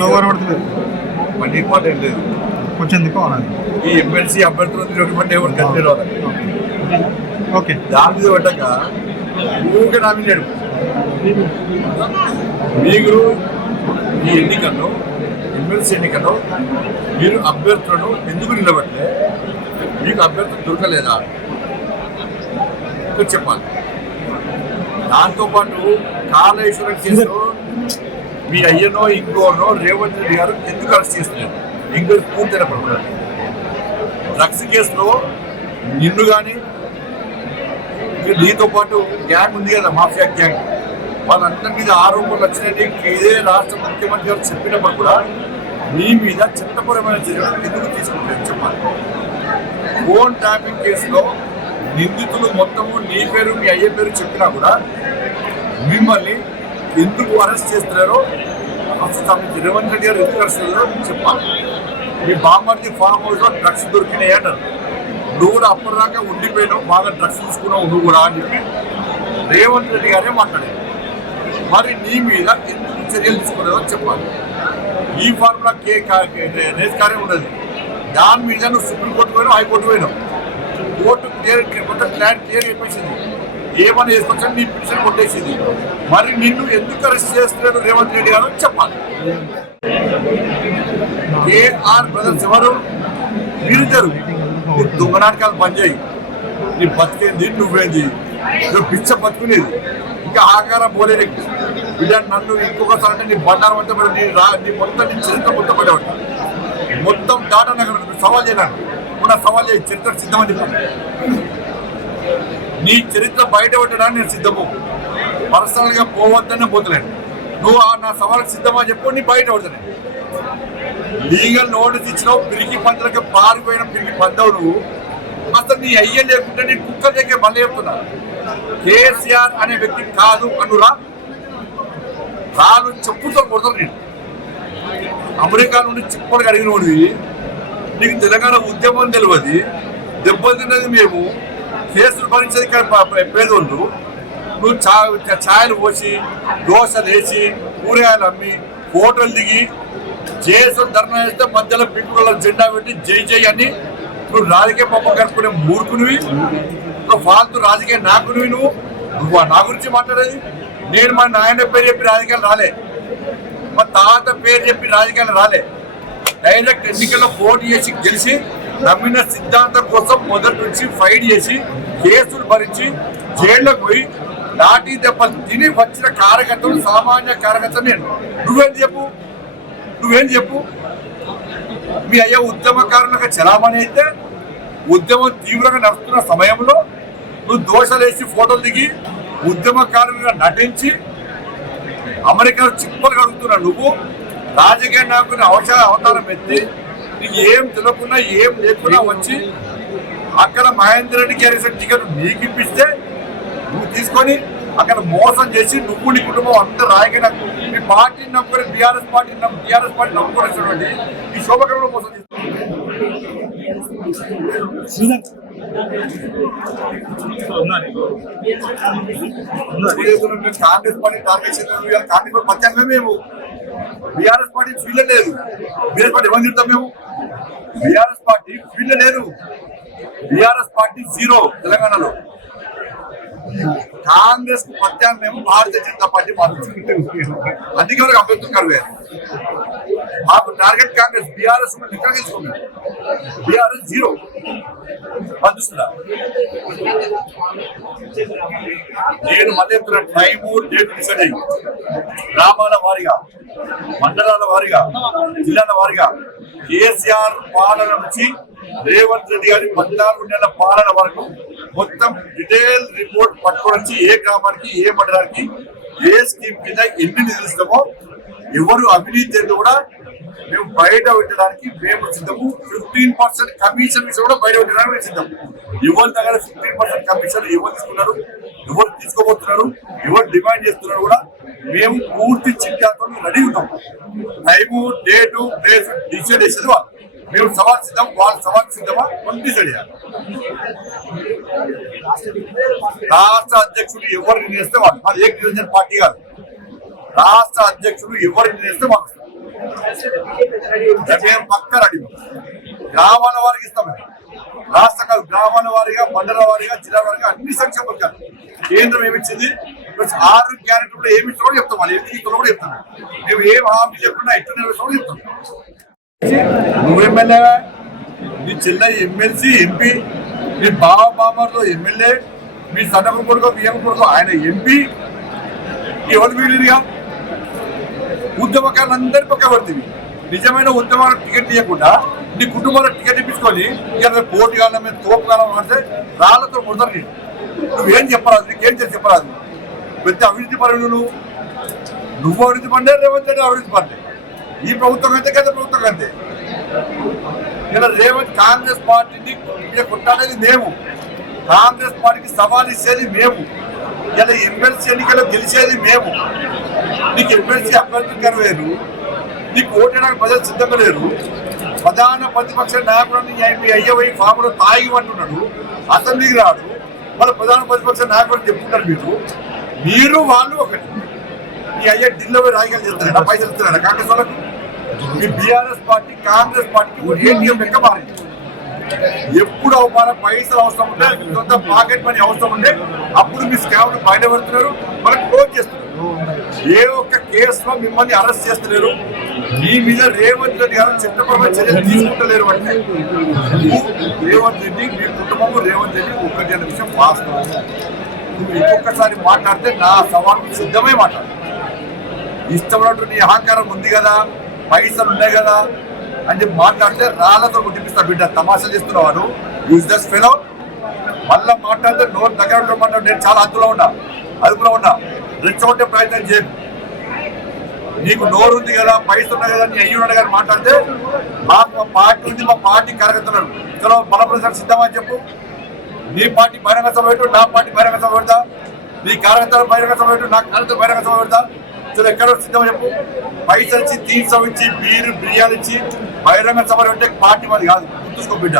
లో కనబడుతుంది. Money important లేదు, కొంచెం దిక్కువాలి. ఈ ఎమ్మెల్సీ అభ్యర్థులు తిరగబట్టి ఎవరు కన్సిడర్ అవ్వాలి. ఓకే, దాని మీద పడ్డాక ఊరికే నామినేడు మీరు ఈ ఎన్నికల్లో ఎమ్మెల్సీ ఎన్నికల్లో మీరు అభ్యర్థులను ఎందుకు నిలబడితే మీకు అభ్యర్థులు దొరకలేదా చెప్పాలి. దాంతోపాటు కాళేశ్వరం కేసులో మీ అయ్యనో ఇంకోనో రేవంత్ రెడ్డి గారు ఎందుకు అరెస్ట్ చేస్తున్నారు? ఎంక్వైరీ పూర్తయినప్పుడు డ్రగ్స్ కేసులో నిన్ను కానీ నీతో పాటు గ్యాంగ్ ఉంది కదా, మాఫియా గ్యాంగ్, వాళ్ళందరి మీద ఆరోపణలు వచ్చినట్టు ఇదే రాష్ట్ర ముఖ్యమంత్రి గారు చెప్పినప్పుడు కూడా మీ మీద చట్టపరమైన చర్యలు ఎందుకు తీసుకుంటారు చెప్పాలి. ఫోన్ ట్యాపింగ్ కేసులో నిందితులు మొత్తము నీ పేరు మీ అయ్య పేరు చెప్పినా కూడా మిమ్మల్ని ఎందుకు అరెస్ట్ చేస్తున్నారో రేవంత్ రెడ్డి గారు ఎందుకు అరెస్ట్ చేస్తారో చెప్పాలి. మీ బామ్మర్ది ఫామ్ హౌస్ లో డ్రగ్స్ దొరికినాయి అన్నారు. నువ్వు కూడా అప్పటిదాకా ఉండిపోయినావు, బాగా డ్రగ్స్ తీసుకున్నావు నువ్వు కూడా అని చెప్పి రేవంత్ రెడ్డి గారే మాట్లాడారు. మరి నీ మీద ఎందుకు చర్యలు తీసుకోలేదో చెప్పాలి. ఈ ఫార్ములా నేస్కారే ఉండదు. దాని మీద నువ్వు సుప్రీంకోర్టు పోయినావు, హైకోర్టు పోయినావు. కోర్టు మొత్తం క్లారిటీ క్లియర్ అయిపోయింది. ఏమని వేసుకొచ్చని నీ పిటిషన్ కొట్టేసింది. మరి నిన్ను ఎందుకు అరెస్ట్ చేస్తున్నాడు రేవంత్ రెడ్డి గారు చెప్పాలి. కేఆర్ బ్రదర్స్ ఎవరు? మీరిద్దరు దొంగనాటకాలు బంద్ చేయి. నీ బతికేంది, నువ్వేంది, నువ్వు పిచ్చ బతుకునేది. ఇంకా ఆకారం పోలేదు బిడ్డ. నన్ను ఇంకొకసారి అంటే నీ బండారం అంతా నీ మొత్తం నీ చరిత్ర మొత్తం పడేవాడు. మొత్తం డాటా నగరం సవాల్ చేయను కూడా సవాల్ చేయి. చరిత్ర సిద్ధమని చెప్పాను. నీ చరిత్ర బయట పెట్టడానికి నేను సిద్ధము. పర్సనల్ గా పోవద్దనే పోతలేను. నువ్వు నా సవాళ్ళకి సిద్ధమా చెప్పు, నీ బయట పడతాను. లీగల్ నోటీస్ ఇచ్చినావు, పిరికి పందులకి పారిపోయిన పిరికి పందవు నువ్వు. అసలు నీ అయ్య లేకుంటే నీ కుక్క దగ్గర మళ్ళీ చెప్తున్నా. కేసీఆర్ అనే వ్యక్తి కాదు అనురా రాను చెప్పుతో కొడతారు. నేను అమెరికా నుండి చిప్పటికి అడిగినోడివి. నీకు తెలంగాణ ఉద్యమం తెలియదు. దెబ్బలు తిన్నది మేము, కేసులు భరించేది పేదోళ్ళు. నువ్వు ఛాయలు పోసి, దోశలు వేసి, కూరగాయలు అమ్మి, ఫోటోలు దిగి, జేసు ధర్నా చేస్తే మధ్యలో పిక్కుల జెండా పెట్టి జై జై అని నువ్వు రాజకీయ పప్ప కనుక్కునే మూర్ఖునివి. నువ్వు ఫాల్తు రాజకీయ నాకునివి. నువ్వు నా గురించి మాట్లాడేది. నేను మా నాయన పేరు చెప్పి రాజకీయాలు రాలే, మా తాత పేరు చెప్పి రాజకీయాలు రాలే. డైరెక్ట్ ఎన్నికల్లో పోటీ చేసి గెలిచి నమ్మిన సిద్ధాంతం కోసం మొదటి నుంచి ఫైట్ చేసి కేసులు భరించి జైల్లోకి పోయి లాఠీ దెబ్బలు తిని వచ్చిన కార్యకర్తలు, సామాన్య కార్యకర్తలు నేను. నువ్వేం చెప్పు. మీ అయ్యా ఉద్యమకారులకు చలామణి అయితే ఉద్యమం తీవ్రంగా నడుస్తున్న సమయంలో నువ్వు దోషాలు వేసి ఫోటోలు దిగి ఉద్యమకారులుగా నటించి అమెరికా చిప్పలు కడుగుతున్నా నువ్వు. రాజకీయ నాయకుని అవతారం ఎత్తి నీకు ఏం తెలియకుండా ఏం లేకుండా వచ్చి అక్కడ మహేందర్ రెడ్డి గారి టికెట్ నీకు ఇప్పిస్తే నువ్వు తీసుకొని అక్కడ మోసం చేసి నువ్వు నీ కుటుంబం అందరూ రాజకీయ మీ పార్టీని నమ్ముకొని టీఆర్ఎస్ పార్టీ నమ్ముకునేటువంటి ఈ శోభకరంలో మోసం చేస్తున్నారు. Congress party target Congress party మధ్యాహ్నం మేము బీఆర్ఎస్ పార్టీ ఫీల్డ్ లేదు. బీఆర్ఎస్ పార్టీ ఎవరు తిడతాం మేము? బీఆర్ఎస్ పార్టీ ఫీల్డ్ లేదు. బీఆర్ఎస్ పార్టీ జీరో తెలంగాణలో. కాంగ్రెస్ కు ప్రత్యామ్నాయం భారతీయ జనతా పార్టీ మారుతుంది. అందుకే వరకు అభ్యర్థులు కరువేరు. మాకు టార్గెట్ కాంగ్రెస్. బీఆర్ఎస్ ఇక్కడ తీసుకున్నాం. బీఆర్ఎస్ జీరో పంపిస్తుందా? నేను మళ్ళీ చెప్తున్నా, టైము డేట్ డిసైడ్ అయ్యి గ్రామాల వారిగా, మండలాల వారిగా, జిల్లాల వారిగా కేసీఆర్ పాలన నుంచి రేవంత్ రెడ్డి గారి 14 నెలల పాలన వరకు మొత్తం డీటెయిల్ రిపోర్ట్ పట్టుకోవడానికి ఏ గ్రామానికి, ఏ మండలానికి, ఏ స్కీమ్ కింద ఎన్ని నిధులు ఇస్తామో, ఎవరు అవినీతి కూడా మేము బయట పెట్టడానికి మేము సిద్ధము. 15% కమిషన్ కూడా బయట పెట్టడానికి సిద్ధం. ఎవరి దగ్గర 15% కమిషన్ ఎవరు తీసుకున్నారు, ఎవరు తీసుకోబోతున్నారు, ఎవరు డిమాండ్ చేస్తున్నారు కూడా మేము పూర్తి చిట్టాతో రెడీ ఉన్నాం. టైము, డేటు, ప్లేస్ డిసైడ్ చేసేది వాళ్ళు. మేము సవాల్ సిద్ధం, వాళ్ళు సవాల్ సిద్ధమా మనం డిసైడ్ చేయాలి. రాష్ట్ర అధ్యక్షుడు ఎవరు నిర్ణయిస్తే వాళ్ళు. మాది ఏక డివిజన్ పార్టీ కాదు. రాష్ట్ర అధ్యక్షుడు ఎవరిని చేస్తే మాకు మేము పక్కన అడిగి గ్రామాల వారికి ఇస్తాం. రాష్ట్ర గ్రామాల వారిగా, మండల వారిగా, జిల్లా వారిగా అన్ని సంక్షేమ పథకాలు కేంద్రం ఏమిచ్చింది, 6 క్యారెక్టర్లు ఏమి ఇస్తామో చెప్తాం. వాళ్ళు ఏమి ఇస్తారో కూడా చెప్తాం. మేము ఏం హామీ చెప్పకుండా ఎట్లా నెరవేర్చామో చెప్తాం. నువ్వు ఎమ్మెల్యే, నీ చెల్లె ఎమ్మెల్సీ, ఎంపీ, మీ బాబాబాబాలో ఎమ్మెల్యే, మీ సన్నకు కొడుకు, బియ్యం కొడుకు ఆయన ఎంపీ, ఎవరు వీడిగా ఉద్యమకారులందరి పక్క పడుతుంది. నిజమైన ఉద్యమాలకు టికెట్ ఇవ్వకుండా నీ కుటుంబంలో టికెట్ ఇప్పించుకొని ఇలా పోటీ కాలం మీద తోపు కాలం అంటే రాళ్లతో ముడతారు. నువ్వేం చెప్పరాదు, నీకేం చేసి చెప్పరాదు. పెద్ద అవినీతి పరులు నువ్వు అవినీతి పడ్డే, రేవంత్ రెడ్డి అవినీతి పడ్డే. ఈ ప్రభుత్వం అంతే కదా, ప్రభుత్వం అంతే. ఇలా రేవంత్ కాంగ్రెస్ పార్టీని కొట్టాడేది మేము, కాంగ్రెస్ పార్టీకి సవాల్ ఇచ్చేది మేము, ఇలా ఎమ్మెల్సీ ఎన్నికల్లో గెలిచేది మేము. నీకు ఎమ్మెల్సీ అభ్యర్థి వేరు, నీకు ఓటేయడానికి ప్రజలు సిద్ధంగా లేరు. ప్రధాన ప్రతిపక్ష నాయకుడిని అయ్యవై ఫామ్లో తాగిమంటున్నాడు, అసెంబ్లీకి రాడు. మన ప్రధాన ప్రతిపక్ష నాయకుడు చెప్పుకుంటారు మీరు వాళ్ళు ఒకటి. ఈ అయ్యా ఢిల్లో రాజకీయాలు చేస్తారా, పైసలు ఇస్తున్నారా కాంగ్రెస్ వాళ్ళకు? మీ బీఆర్ఎస్ పార్టీ కాంగ్రెస్ పార్టీకి ఏటీఎం లెక్క మారింది. ఎప్పుడు మన పైసలు అవసరం ఉంటే, సొంత పాకెట్ మనీ అవసరం ఉంటే అప్పుడు మీ స్కామ్లు బయట పెడుతున్నారు, మనకు క్లోజ్ చేస్తున్నారు. ఏ ఒక్క కేసులో మిమ్మల్ని అరెస్ట్ చేస్తలేరు. మీ మీద రేవంత్ రెడ్డి గారు చట్టపరమైన చర్యలు తీసుకుంటలేరు. అంటే రేవంత్ రెడ్డి, మీ కుటుంబము రేవంత్ రెడ్డి ఒక్కటి అనే విషయం వాస్తవం. నువ్వు ఇంకొకసారి మాట్లాడితే నా సవాళ్ళకి సిద్ధమై మాట్లాడు. ఇష్టమైనట్టు నీ అహంకారం ఉంది కదా, పైసలు ఉన్నాయి కదా అని చెప్పి మాట్లాడితే రాళ్లతో గుర్తిపిస్తా. బిడ్డ తమాషా చేస్తున్నావు, యూజ్లెస్ ఫెలో. మళ్ళా మాట్లాడితే నోరు దగ్గర మాట్లాడు. నేను చాలా అదుపులో ఉన్నా, రెచ్చగొట్టే ప్రయత్నం చేయను. నీకు నోరు ఉంది కదా, పైసలు ఉన్నాయి కదా, నీ అయ్యున్నాడు కానీ మాట్లాడితే మాకు మా పార్టీ ఉంది, మా పార్టీ కార్యకర్తలు చలో బలప్రదర్శన సిద్ధమని చెప్పు. నీ పార్టీ బహిరంగ సభ పెట్టు, నా పార్టీ బహిరంగ సభ పెడతా. నీ కార్యకర్తలు బహిరంగ సభ పెట్టు, నా కార్యకర్తలు బహిరంగ సభ పెడతా. చలో ఎక్కడో సిద్ధమని చెప్పు. పైసలు ఇచ్చి, తీర్చం ఇచ్చి, బిర్యానీ ఇచ్చి బహిరంగ సభ పెట్టే పార్టీ మాది కాదు, గుర్తుంచుకో బిడ్డ.